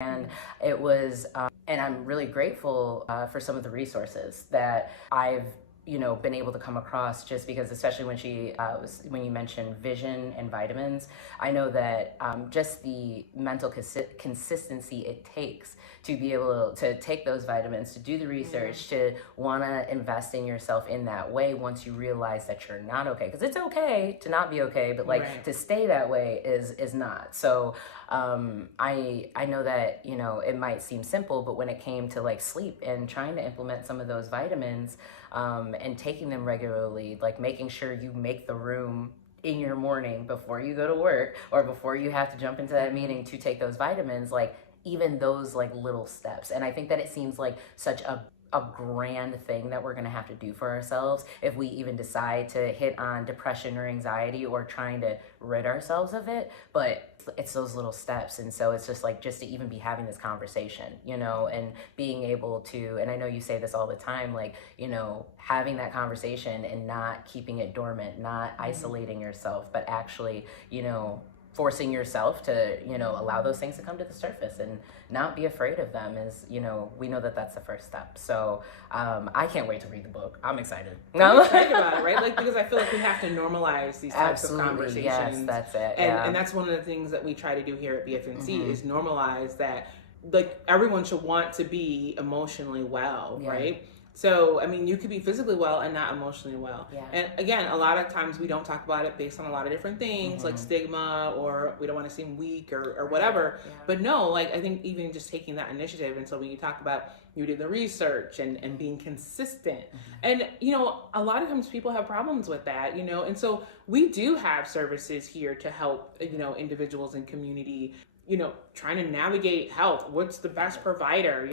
And it was, and I'm really grateful for some of the resources that I've been able to come across, just because, especially when when you mentioned vision and vitamins, I know that just the mental consistency it takes to be able to take those vitamins, to do the research, to want to invest in yourself in that way once you realize that you're not okay. Because it's okay to not be okay, but like to stay that way is not. So I know that it might seem simple, but when it came to like sleep and trying to implement some of those vitamins, and taking them regularly, like making sure you make the room in your morning before you go to work or before you have to jump into that meeting to take those vitamins, like even those like little steps. And I think that it seems like such a grand thing that we're going to have to do for ourselves if we even decide to hit on depression or anxiety or trying to rid ourselves of it. But it's those little steps. And so it's just like, just to even be having this conversation, and being able to, and I know you say this all the time, like, having that conversation and not keeping it dormant, not isolating yourself, but actually, forcing yourself to, allow those things to come to the surface and not be afraid of them is, we know that that's the first step. So I can't wait to read the book. I'm excited. I'm excited about it, right? Like, because I feel like we have to normalize these types of conversations. Yes, that's it. And that's one of the things that we try to do here at BFNC is normalize that, like, everyone should want to be emotionally well, right? So, I mean, you could be physically well and not emotionally well. Yeah. And again, a lot of times we don't talk about it based on a lot of different things, like stigma, or we don't want to seem weak or whatever. Yeah. But no, like, I think even just taking that initiative. And so when you talk about you did the research and being consistent, and, a lot of times people have problems with that, and so we do have services here to help, individuals and community, trying to navigate health. What's the best provider,